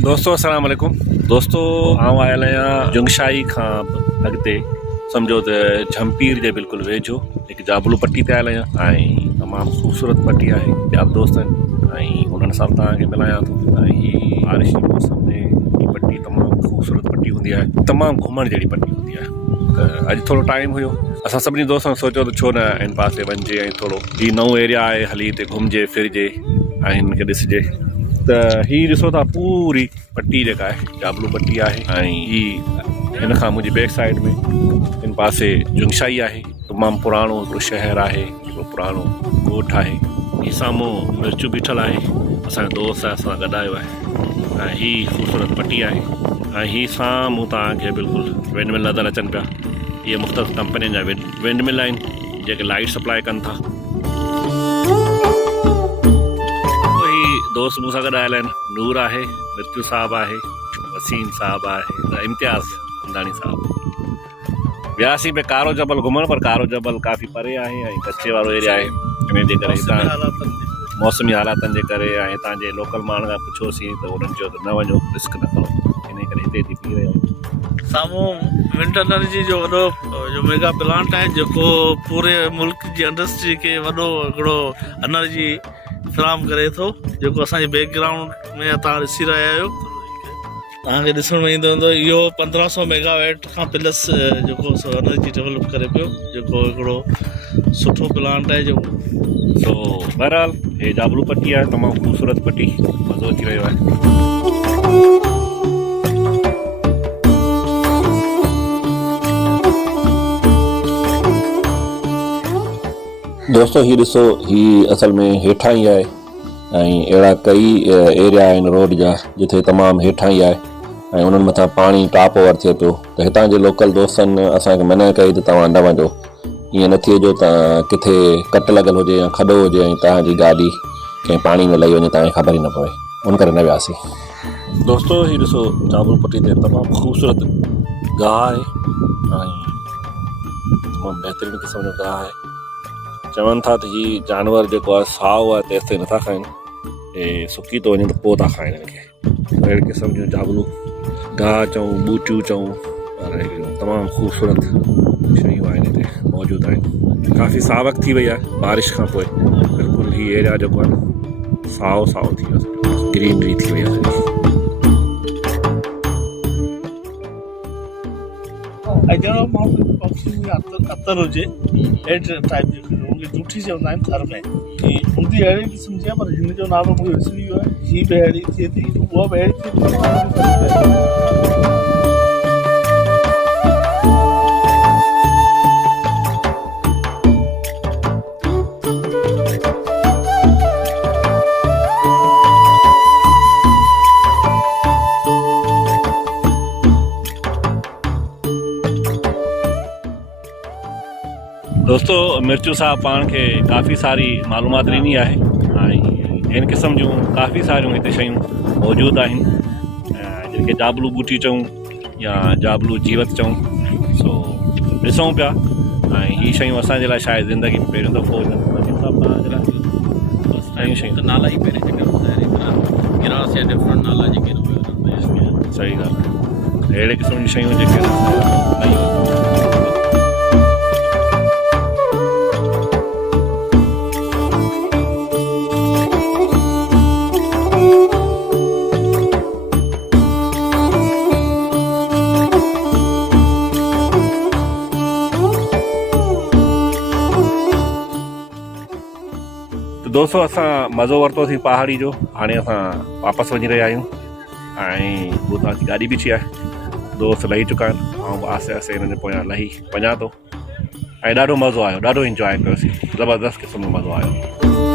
दोस्तों अस्सलाम वालेकुम। दोस्तों आऊं आयल आहियां जुंगशाई खां अॻिते सम्झो त झंपीर जे बिल्कुलु वेझो हिकु जाबलू पट्टी ते आयल आहियां ऐं तमामु ख़ूबसूरत पट्टी आहे। ॿिया बि दोस्त आहिनि ऐं उन्हनि सां तव्हांखे मिलायां थो। ऐं हीअ बारिश जे मौसम में हीअ पट्टी तमामु ख़ूबसूरत पट्टी हूंदी आहे, तमामु घुमण जहिड़ी पट्टी हूंदी आहे। त अॼु थोरो टाइम हुयो, असां सभिनी दोस्तनि सोचियो त छो न इन पासे वञिजे ऐं थोरो हीअ नओं एरिया आहे, हली हिते घुमिजे फिरिजे ऐं हिनखे ॾिसिजे। त हीअ ॾिसो था पूरी पट्टी जेका आहे जाबलू पट्टी आहे ऐं हीअ हिन खां मुंहिंजी बैक साइड में हिन पासे जुंगशाई आहे। तमामु पुराणो हिकिड़ो शहरु आहे, हिकिड़ो पुराणो ॻोठु आहे। हीअ साम्हूं मिर्चू बीठल आहे, असांजो दोस्त असां गॾु आयो आहे ऐं हीअ ख़ूबसूरत पट्टी आहे। ऐं हीअ साम्हूं तव्हांखे बिल्कुलु विंडमिल नज़र अचनि पिया। इहे मुख़्तलिफ़ कंपनियुनि जा विंडमिल आहिनि जेके लाइट सप्लाई कनि था। दोस्त मूंसां गॾु आयल आहिनि, नूर आहे, मिर्चू साहब आहे, वसीम साहब आहे, इम्तियाज़ हमदानी साहब। वियासीं पे कारो जबल घुमण, पर कारो जबल काफ़ी परे आहे ऐं कच्चे वारो एरिया आहे। इन जे करे हितां मौसमी हालातनि जे करे ऐं हितां जे लोकल माण्हुनि खां पुछियोसीं त उन्हनि चयो त न वञो, रिस्क न खणो, इन करे हिते थी बीह रहिया आहियूं। साम्हूं विंड एनर्जी जो वॾो जो मेगा प्लांट आहे जेको पूरे मुल्क जी इंडस्ट्री खे वॾो हिकिड़ो एनर्जी फ्राहम करे थो, जेको असांजे बैकग्राउंड में तव्हां ॾिसी रहिया आहियो। तव्हांखे ॾिसण में ईंदो हूंदो इहो 1500 मेगावाट खां प्लस जेको एनर्जी डेवलप करे पियो, जेको हिकिड़ो सुठो प्लांट आहे। जो सो बहरहाल हे जाबलू पट्टी आहे, तमामु ख़ूबसूरत पट्टी, मज़ो अची रहियो आहे। दोस्तों हीअ ॾिसो, हीअ असल में हेठां ई आहे ऐं अहिड़ा कई एरिया आहिनि रोड जा जिथे तमामु हेठां ई आहे ऐं उन्हनि मथां पाणी टॉप ओवर थिए पियो। त हितां जे लोकल दोस्तनि असांखे मना कई त तव्हां न वञो, ईअं न थिए जो त किथे कट लॻल हुजे या खॾो हुजे ऐं तव्हांजी गाॾी कंहिं पाणी में लही वञे, तव्हांखे ख़बर ई न पवे, उन करे न वियासीं। दोस्तों हीअ ॾिसो, जाबलू पट्टी ते तमामु ख़ूबसूरत गाह आहे ऐं तमामु बहितरीनु क़िस्म जो गाह आहे। चवनि था त हीअ जानवर जेको आहे साओ आहे तेसि ताईं नथा खाइनि, हे सुकी थो वञे त पोइ था खाइनि हिनखे। अहिड़े क़िस्म जूं जाबलू गाह चऊं, ॿूटियूं चऊं, पर तमामु ख़ूबसूरत शयूं आहिनि हिते मौजूदु आहिनि। काफ़ी सावक थी वई आहे बारिश खां पोइ, बिल्कुलु हीअ एरिया जेको आहे साओ साओ थी वियो, ग्रीनरी थी वई आहे। जहिड़ो माण्हू पक्षी अतर हुजे अहिड़े टाइप जी जूठी चवंदा आहिनि घर में, हूंदी अहिड़े क़िस्म जी आहे, पर हिन जो नालो मूंखे विसरी वियो आहे। हीअ बि अहिड़ी थिए थी, उहा बि अहिड़ी थिए थी। दोस्तों मिर्चू साहब पाण खे काफ़ी सारी मालूमात ॾिनी आहे ऐं हिन क़िस्म जूं काफ़ी सारियूं हिते शयूं मौजूदु आहिनि जिनखे जाबलू ॿूटी चऊं या जाबलू जीवत चऊं। सो ॾिसूं पिया ऐं हीअ शयूं असांजे लाइ शायदि ज़िंदगी में पहिरियों दफ़ो शयूं नाला ई पहिरें डिफरेंट नाला जेके सही ॻाल्हि आहे, अहिड़े क़िस्म जूं शयूं जेके दोस्तों असां मज़ो वरितोसीं पहाड़ी जो। हाणे असां वापसि वञी रहिया आहियूं ऐं हू तव्हांजी गाॾी बीठी आहे, दोस्त लही चुका आहिनि, ऐं आसे पासे हिननि जे पोयां लही वञा थो ऐं ॾाढो मज़ो आयो, ॾाढो इंजॉय कयोसीं, ज़बरदस्त क़िस्म जो मज़ो आयो।